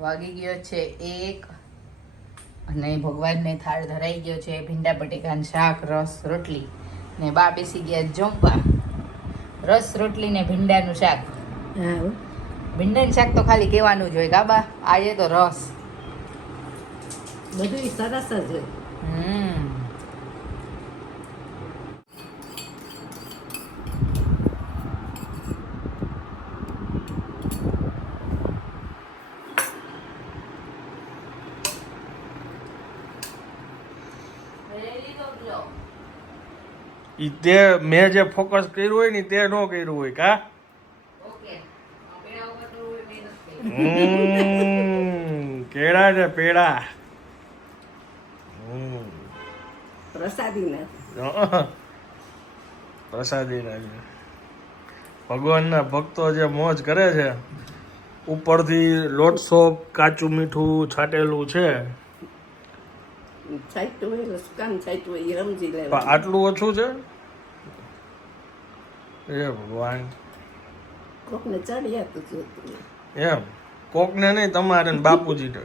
વાગી ગયો છે 1 અને ભગવાનને થાળ ધરાઈ ગયો છે. ભીંડા બટેકાનું શાક, રસ, રોટલી ને બા બેસી ગયા જમવા. રસ, રોટલી ને ભીંડાનું શાક. હા, ભીંડાનું શાક તો ખાલી કહેવાનું જ હોય ગાબા. આજે તો રસ. બધું સરસ જ હોય. ઈ તે મેં જે ફોકસ કર્યું હોય ને તે ન કર્યું હોય કા. કેળા ને પેડા પ્રસાદી ને પ્રસાદી ના ભગવાનના ભક્તો જે મોજ કરે છે, ઉપરથી લોટસો કાચું મીઠું છાટેલું છે. છાંટ્યું હોય સુકાન છાંટ્યું હોય એ રમજી લેવા. આટલું ઓછું છે એ ભગવાન. કોકને ચડી હતું જોતું એમ કોકને નહીં, તમારે ને બાપુજી ને.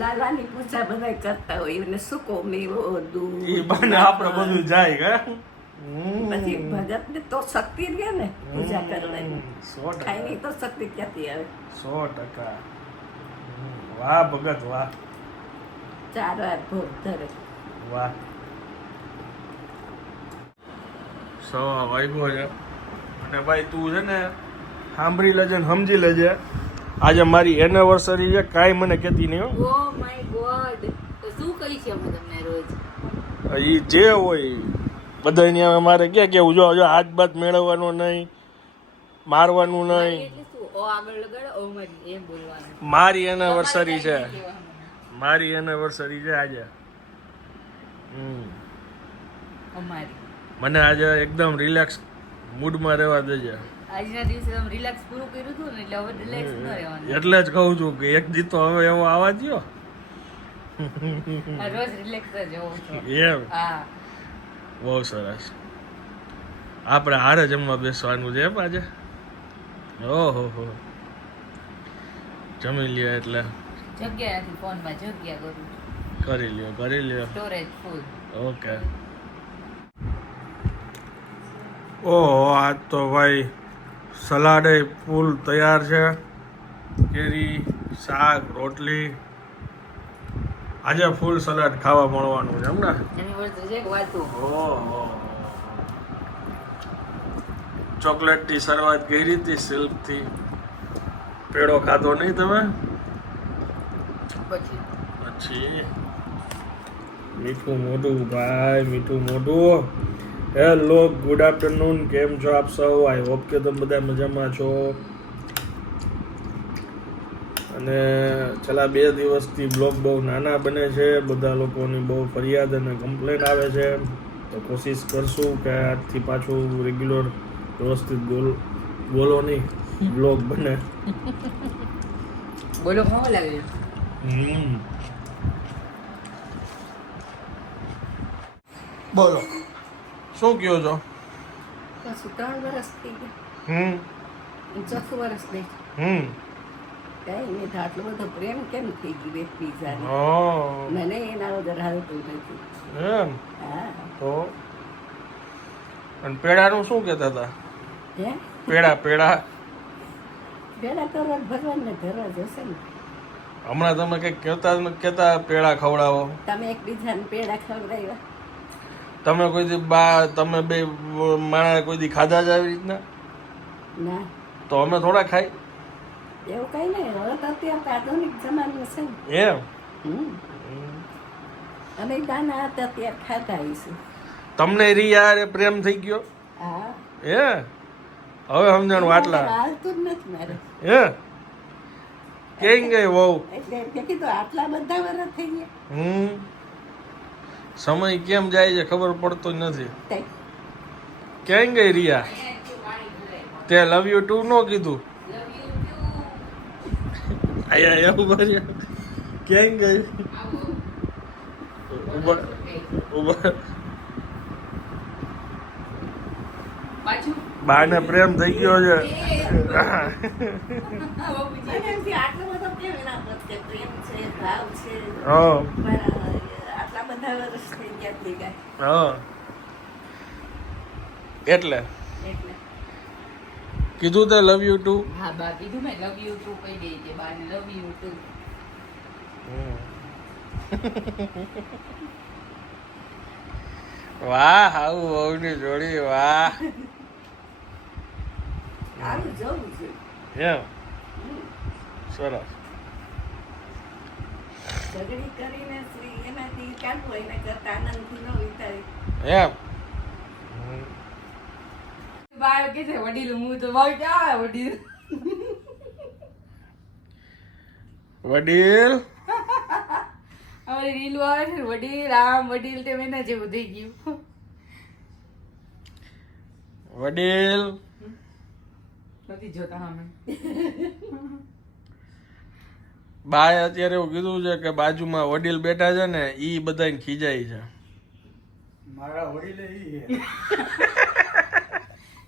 લાલાની પૂજા બધા કરતા હોય એને સૂકો મેવો દૂધ ઈ બને આપણે બધું જાય કા. પછી ભગત ને તો શક્તિ રહે ને પૂજા કરવાની. 100%. ખાઈ નહીં તો શક્તિ ક્યાંથી આવે? 100%. વાહ ભગત વાહ 4 વાર ભોગ ધરે. વાહ. સવા વાગ્યો છે અને ભાઈ તું છે ને સાંભળી લેજે ને સમજી લેજે, આજે મારી એનિવર્સરી છે. કાંઈ મને કહેતી નહીં હો. Oh my God. તો શું કહી છે અમે તમને રોજ? એ જે હોય બધાની અમારે ક્યાં કેવું, જો જો હાથ બાત મેળવવાનું નહીં, મારવાનું નહીં. એટલે શું ઓ આગળ લગાડો ઓ મારી એમ બોલવાનું. મારી એનિવર્સરી છે, મારી એનિવર્સરી છે આજે. અમારી મને આજે એકદમ રિલેક્સ મૂડમાં રહેવા દેજે. આજના દિવસે તમે રિલેક્સ પૂરું કર્યું હતું ને એટલે હવે રિલેક્સ ન રહેવાનું. એટલે જ કહું છું કે એક દી તો હવે એવો આવા દ્યો. રોજ રિલેક્સ જ હોવું છું. એમ હા બહુ સરસ. આપણે હારે જમવા બેસવાનું છે એમ આજે. ઓહો હો જમી લ્યો એટલે જગ્યા નથી ફોનમાં, જગ્યા કરું કરી લ્યો કરી લ્યો. Storage full. ઓકે. ઓહો આજ તો ભાઈ સલાડ ફૂલ તૈયાર છે. કેરી, શાક, રોટલી. આજે ફૂલ સલાડ ખાવા મળવાનું છે એમ ને. એનિવર્સરી છે વાતું. ઓહો ચોકલેટની શરૂઆત કરી હતી સિલ્કથી. પેડો ખાધો નહીં તમે? પછી મીઠું મોઢું ભાઈ, મીઠું મોઢું. હેલો ગુડ આફ્ટરનૂન, કેમ છો આપ સૌ? આઈ હોપ કે તમે બધા મજામાં છો. અને છેલ્લા 2 દિવસથી બ્લોગ બહુ નાના બને છે, બધા લોકોની બહુ ફરિયાદ અને કમ્પ્લેન આવે છે. તો કોશિશ કરશું કે આજથી પાછું રેગ્યુલર વ્યવસ્થિત બોલો નહીં બ્લોગ બને. બોલો કેવો લાગે? બોલો શું કહો છો? પછી 3 વર્ષ થઈ ગયા. 4થું વર્ષ નહીં. કઈ નહીં, આટલો બધો પ્રેમ કેમ થઈ ગયું એકબીજાને? મને એના વગર હાલતું નથી. એમ હા. તો અને પેડાનું શું કહેતા હતા? હે પેડા પેડા પેલા તો રોજ ભગવાનને ધરવા જશે ને. હમણાં તમે કઈક કહેતા પેડા ખવડાવો. તમે એકબીજાને પેડા ખવડાવ્યા? તમે કોઈ દી તમે બે માણસ કોઈ દી ખાધા જ આવી રીતના? ના. તો અમે થોડા ખાઈ. એવું કઈ નહીં, હવે તો અત્યારે આધુનિક જમાનો છે ને. એમ અમે નાના હતા ત્યારે ખાતા આવીશું. તમને રિયા પ્રેમ થઈ ગયો? હા. હે હવે સમજણ વાટલા. હાલતું જ નથી મારે. હે કેમ ગઈ વહુ? એટલે મેં કીધું આટલા બધા વર્ષ થઈ ગયા. સમય કેમ જાય છે ખબર પડતો જ નથી. તઈ કેમ ગઈ રિયા? તે લવ યુ ટુ નો કીધું? આયા એવું કર્યું? કેમ ગઈ? ઉભા પાછું બાને પ્રેમ થઈ ગયો છે અને એમથી આટલો બધો કેમ એના પ્રત્યે પ્રેમ છે ભાવ છે હા આટલા બધા વર્ષ થઈ ગયા ભેગા હા એટલે એટલે કીધું તે લવ યુ ટુ હા બા કીધું મેં લવ યુ ટુ કહી દઈ કે બાને લવ યુ ટુ. વાહ હાઉ વહુની જોડી વાહ આવું જવું છે એમ સરસ ઝઘડી કરીને શ્રી એનાથી કાઢવું એના કરતા આનંદથી ન વિતાવી એમ બા કે છે વડીલ હું તો બા ક્યાં વડીલ વડીલ અમારી રીલ આવે છે વડીલ આમ વડીલ તે એના જેવું થઈ ગયું. વડીલ નથી જોતા અમે બાએ અત્યારે એવું કીધું છે કે બાજુમાં વડીલ બેઠા છે ને ઈ બધાને ખીજાય છે મારા વડીલે ઈ છે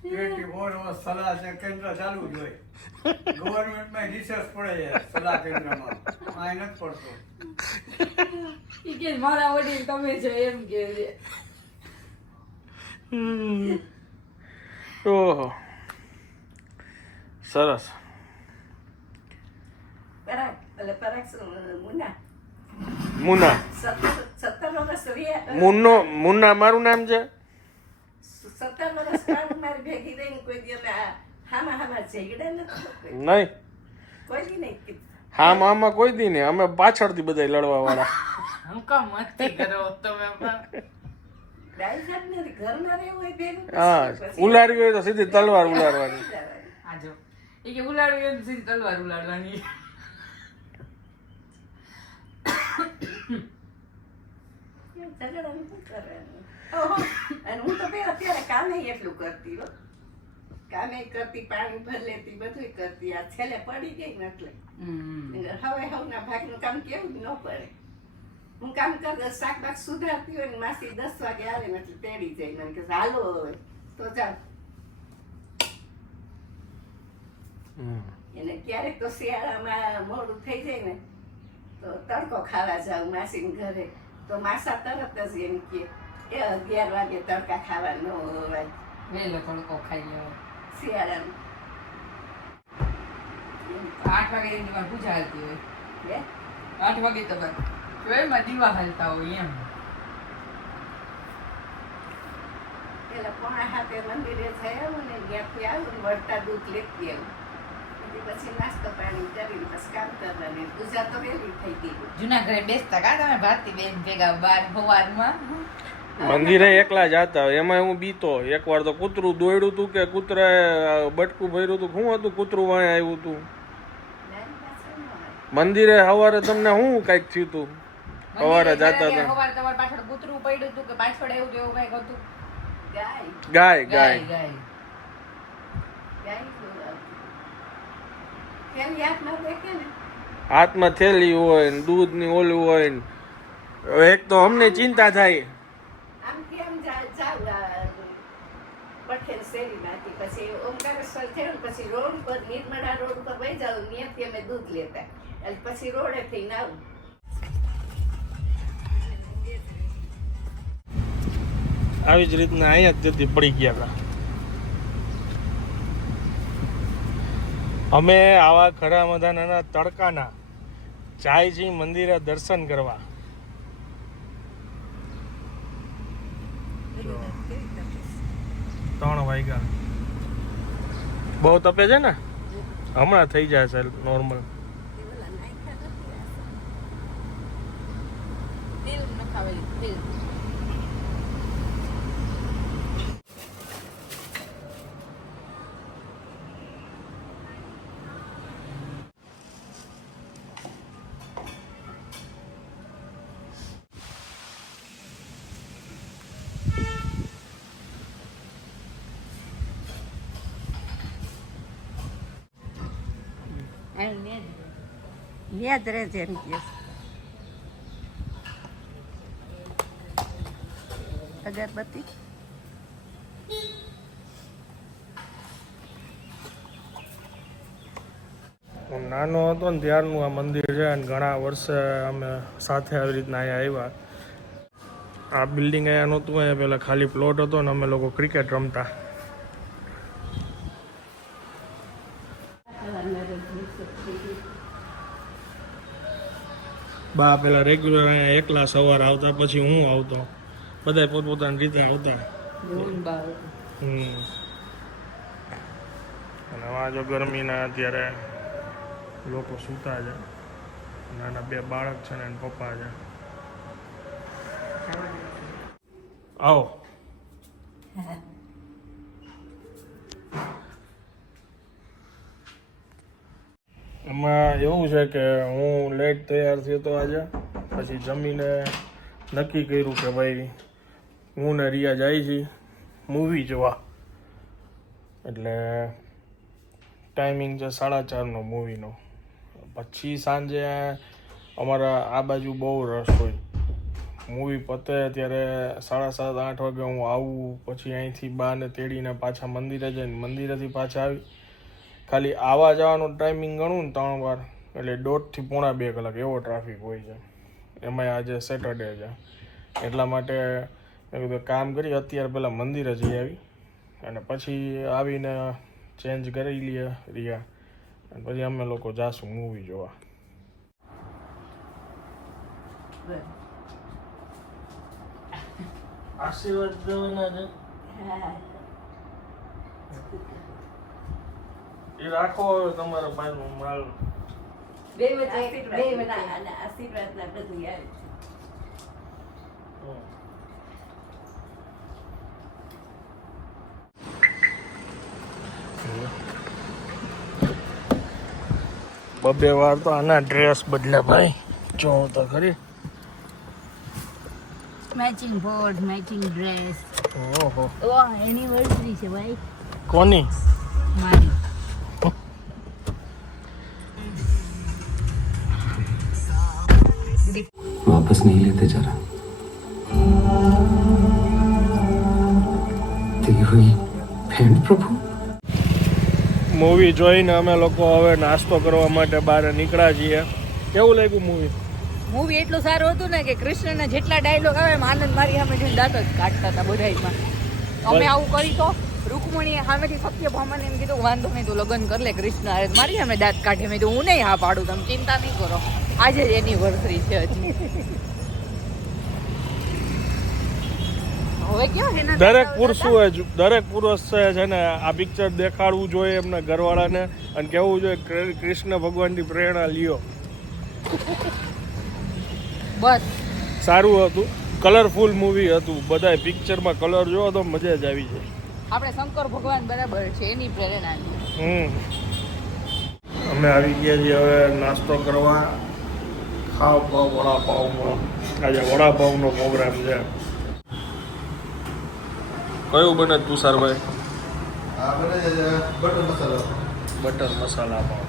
24 અવર્સ સલાહ કેન્દ્ર ચાલુ જ હોય ગવર્મેન્ટમાં રિસર્ચ પડે છે સલાહ કેન્દ્રમાં આ નથી પડતો ઈ કે મારા વડીલ તમે છો એમ કે છે. ઓહો સરસ પરાગ એટલે પરાગ મુન્ના મુન્ના 17 વર્ષ રહ્યા મુન્ના મારું નામ છે 17 વર્ષ કાળ મારી ભેગી રહીને કોઈ દી અમે હામાં ઝઘડા નથી નહીં કોઈ દી નહીં હા મામા કોઈ દી નહીં અમે પાછળથી બધા લડવા વાળા હું કામ મસ્તી કરો તમે પણ ડાઈ સાહેબ ને ઘરમાં રહેવું હોય ભેગું હા ઉલાડવી હોય તો સીધી તલવાર ઉલાડવાની આ જો એ કે ઉલાડવી એમ સીધી તલવાર ઉલાડવાની. ઝઘડાનું શું કરવાનું ઓહો અને હું તો પેલા ત્યારે કામે એટલું કરતી હો કામે કરતી પાણી ભર લેતી બધું કરતી આ છેલ્લે પડી ગઈ ને એટલે હવે હવના ભાગનું કામ કેવું જ ન પડે હું કામ કરતા શાક બાક સુધારતી હોય ને માસી 10 વાગે આવે ને એટલે તેડી જાય મને કે હાલો હવે તો જાવ એને ક્યારેક તો શિયાળામાં મોડું થઈ જાય ને તો તડકો ખાવા જાવ માસીને ઘરે તો માસા તરત જ એમ કે 11 વાગે તડકા ખાવા ન હોય વહેલો તડકો ખાઈ લેવો. શિયાળાનું 8 વાગે એની માં પૂજા હાલતી હોય. હે 8 વાગે તો બસ જોઈમાં દીવા હાલતા હોય એમ. પેલા 6:30 મંદિરે જઈ આવું ને ત્યાંથી આવું ને વળતા દૂધ લેતી આવું પછી નાસ્તો પાણી કરીને પછી કામ કરવાનું પૂજા તો વહેલી થઈ ગઈ જૂના ઘરે બેસતા કા તમે ભારતી બેન ભેગા બાર સવારમાં મંદિરે એકલા જતા એમાં હું બીતો એકવાર તો કૂતરું દોડ્યું તું કે કૂતરાએ બટકું ભર્યું તું શું હતું કૂતરું વાંય આવ્યું તું મંદિરે સવારે તમને શું કઈક થયું તું સવારે જતા હતા સવારે તમારી પાછળ કૂતરું પડ્યું હતું કે પાછળ એવું કેવું કઈક હતું. ગાય ગાય ગાય ગાય ગાય ગાય કેમ યાદ ન દેખે ને હાથમાં થેલી હોય ને દૂધની ઓલું હોય ને એક તો અમને ચિંતા થાય આમ કેમ જાવ પઠેલ શેરીમાંથી પછી ઓમકારેશ્વર થયું ને પછી રોડ ઉપર નિર્મળા રોડ ઉપર વહી જાવ ત્યાંથી અમે દૂધ લેતા એટલે પછી રોડે થઈને આવું આવી જ રીતના અહીંયા જ તેથી પડી ગયા હતા અમે આવા ખરા મધાના તડકાના જાય છે મંદિરે દર્શન કરવા 3 વાગ્યા બહુ તપે છે ને હમણાં થઈ જાય છે નોર્મલ તેલ નખાવેલું તેલ. યાદ રહેજે એમ કે અગરબત્તી. હું નાનો હતો ને ત્યારનું આ મંદિર છે અને ઘણા વર્ષે અમે સાથે આવી રીતના અહીંયા આવ્યા. આ બિલ્ડિંગ અહીંયા નહોતું, અહીંયા પહેલાં ખાલી પ્લોટ હતો ને અમે લોકો ક્રિકેટ રમતા. બા પેલા રેગ્યુલર અહીંયા એકલા સવાર આવતા, પછી હું આવતો, બધા પોતપોતાની રીતે આવતા. અને આ જો ગરમીના અત્યારે લોકો સૂતા છે, નાના 2 બાળક છે ને એના પપ્પા છે. આવો. એમાં એવું છે કે હું લેટ તૈયાર થયો હતો આજે, પછી જમીને નક્કી કર્યું કે ભાઈ હું ને રિયા જાય છે મૂવી જોવા. એટલે ટાઈમિંગ છે 4:30નો મૂવીનો. પછી સાંજે અમારા આ બાજુ બહુ રસ હોય, મૂવી પતે ત્યારે 7:30 8 વાગે હું આવું, પછી અહીંથી બાને તેડીને પાછા મંદિરે જઈને મંદિરેથી પાછા આવી. ખાલી આવવા જવાનો ટાઈમિંગ ગણું ને 3 વાર એટલે 1.5 થી પોણા 2 કલાક એવો ટ્રાફિક હોય છે. એમાંય આજે સેટરડે છે, એટલા માટે મેં કીધું કામ કરી અત્યારે પહેલાં મંદિરે જઈ આવી અને પછી આવીને ચેન્જ કરી લઈએ રિયા, અને પછી અમે લોકો જાશું મૂવી જોવા. આશીર્વાદ દેવાના છે એ રાખો હવે તમારા ભાઈનો માલ. આશીર્વાદ ના બધું આવે છે. 2 વાર તો આના ડ્રેસ બદલે ભાઈ, જો તો ખરી. Matching board, matching dress. ઓહો, વાહ, એનિવર્સરી છે ભાઈ કોની? મારી. वापस नहीं लेते जरा दी हुई भेंट प्रभु. મૂવી જોઈને અમે લોકો હવે નાસ્તો કરવા માટે બહાર નીકળ્યા છીએ. કેવું લાગ્યું મૂવી? મૂવી એટલું સારું હતું ને કે કૃષ્ણના જેટલા ડાયલોગ આવે એમ આનંદ મારી સામે જોઈને દાંત જ કાઢતા હતા બધાયમાં. અમે આવું કરી તો રૂકમણીએ સામેથી સત્યભામાને એમ કીધું વાંધો નહીં તું લગ્ન કરી લે કૃષ્ણ હારે. મારી સામે દાંત કાઢે. મેં કીધું હું નહીં હા પાડું, તમે ચિંતા નહીં કરો, આજે જ એનિવર્સરી છે હજી. હવે ક્યાં એના દરેક પુરુષ છે ને આ પિક્ચર દેખાડવું જોઈએ એમના ઘરવાળાને અને કહેવું જોઈએ કૃષ્ણ ભગવાનની પ્રેરણા લ્યો. બસ સારું હતું, કલરફુલ મૂવી હતું. બધા પિક્ચરમાં કલર જોવો તો મજા જ આવી જાય. આપણે શંકર ભગવાન બરાબર છે એની પ્રેરણા. અમે આવી ગયા છીએ હવે નાસ્તો કરવા. ખાવ પાવ વડાપાવમાં. આજે વડાપાવનો પ્રોગ્રામ છે. કયું બને તુષારભાઈ? બટર મસાલા પાવ.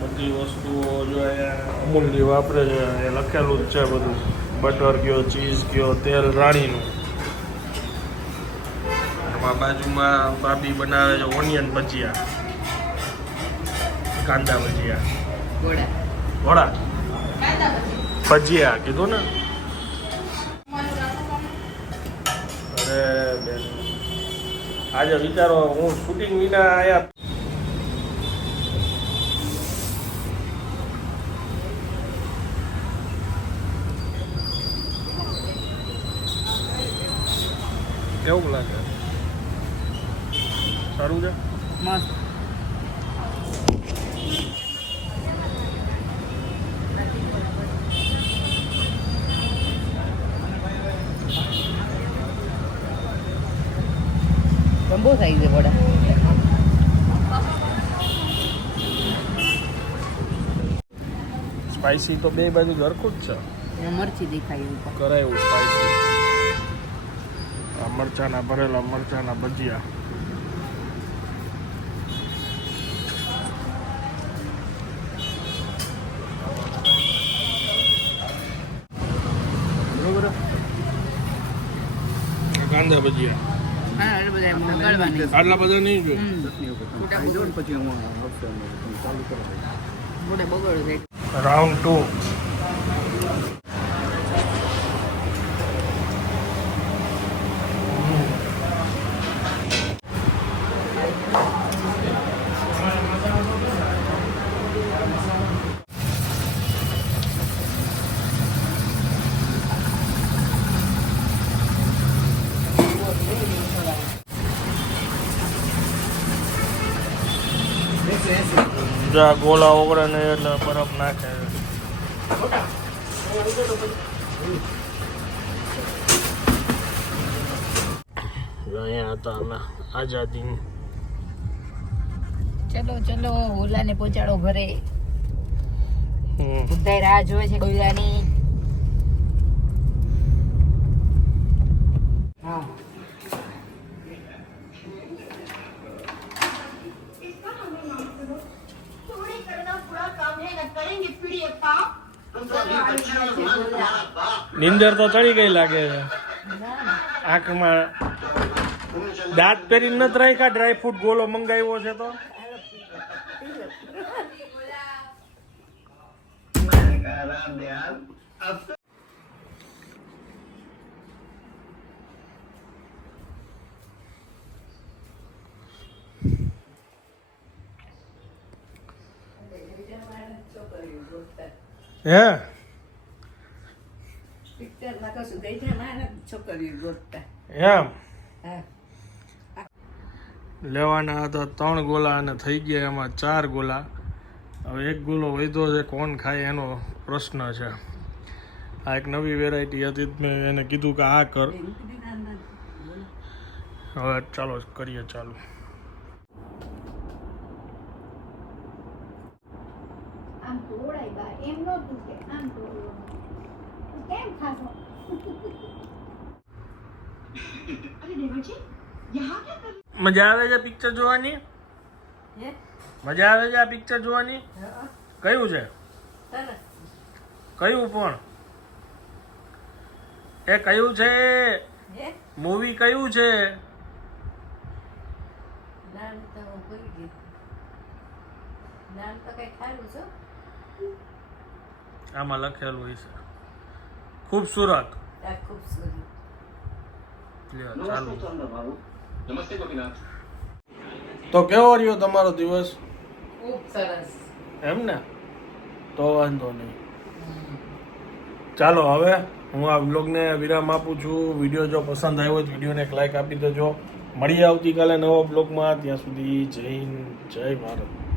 બધી વસ્તુઓ જો અહીંયા અમૂલની વાપરે છે, એ લખેલું જ છે બધું. બટર કયો, ચીઝ કયો, તેલ રાણીનું. એમાં બાજુમાં ભાભી બનાવે છે ઓનિયન ભજીયા, કાંદા ભજીયા, વડા ભજીયા કીધું ને. અરે બેન, આજે વિચારો હું શૂટિંગ વિના આયા. કેવું લાગે? સારું છે, મસ્ત. જમ્બો સાઈઝ છે વડા. સ્પાઈસી તો બે બાજુ સરખું જ છે. મરચી દેખાય એવું કરાયું સ્પાઈસી. આ મરચાના ભરેલા મરચાના ભજીયા. ભજીયા હા એટલે બધા એમ વગાડવાની આટલા બધા નહીં જોઈએ પછી હું આવશે ચાલુ કરો મોઢે બગડો થાય રાઉન્ડ 2 જા ગોલા ઓગળે ને એટલે બરફ નાખે અહીંયા હતા અમે આઝાદી ચલો ચલો ઓલાને પહોંચાડો ઘરે બધા રાહ જોવે છે ગોલાની હા નીંદર તો ચડી ગઈ લાગે છે આંખમાં દાંત પહેરી નથી રાખ્યા ડ્રાય ફ્રૂટ ગોલો મંગાવ્યો છે તો હે પિક્ચરમાં કશું ગઈ છે મારા છોકરીઓ ગોતતા એમ હા લેવાના હતા 3 ગોલા અને થઈ ગયા એમાં 4 ગોલા હવે એક ગોલો વધ્યો છે કોણ ખાય એનો પ્રશ્ન છે આ એક નવી વેરાયટી હતી મેં એને કીધું કે આ કર હવે ચાલો કરીએ ચાલુ આમ તોડાય બા એમ નહોતું કે આમ તોડવું કેમ ખાશો મજા આવે છે પિક્ચર જોવાની હે મજા આવે છે આ પિક્ચર જોવાની હા કયું છે સરસ કયું પણ એ કયું છે હે મૂવી કયું છે નામ તો હું ભૂલી ગઈ નામ તો કઈ ખારું છો આમાં લખેલું હશે ખૂબસૂરત આ ખૂબસૂરત લ્યો, ચાલુ તો કેવો રહ્યો તમારો દિવસ ખૂબ સરસ એમ ને તો વાંધો નહીં ચાલો હવે હું આ વ્લોગને વિરામ આપું છું વિડીયો જો પસંદ આવ્યો હોય તો વિડીયોને એક લાઈક આપી દેજો મળીએ આવતીકાલે નવા બ્લોગમાં ત્યાં સુધી જય હિન્દ જય ભારત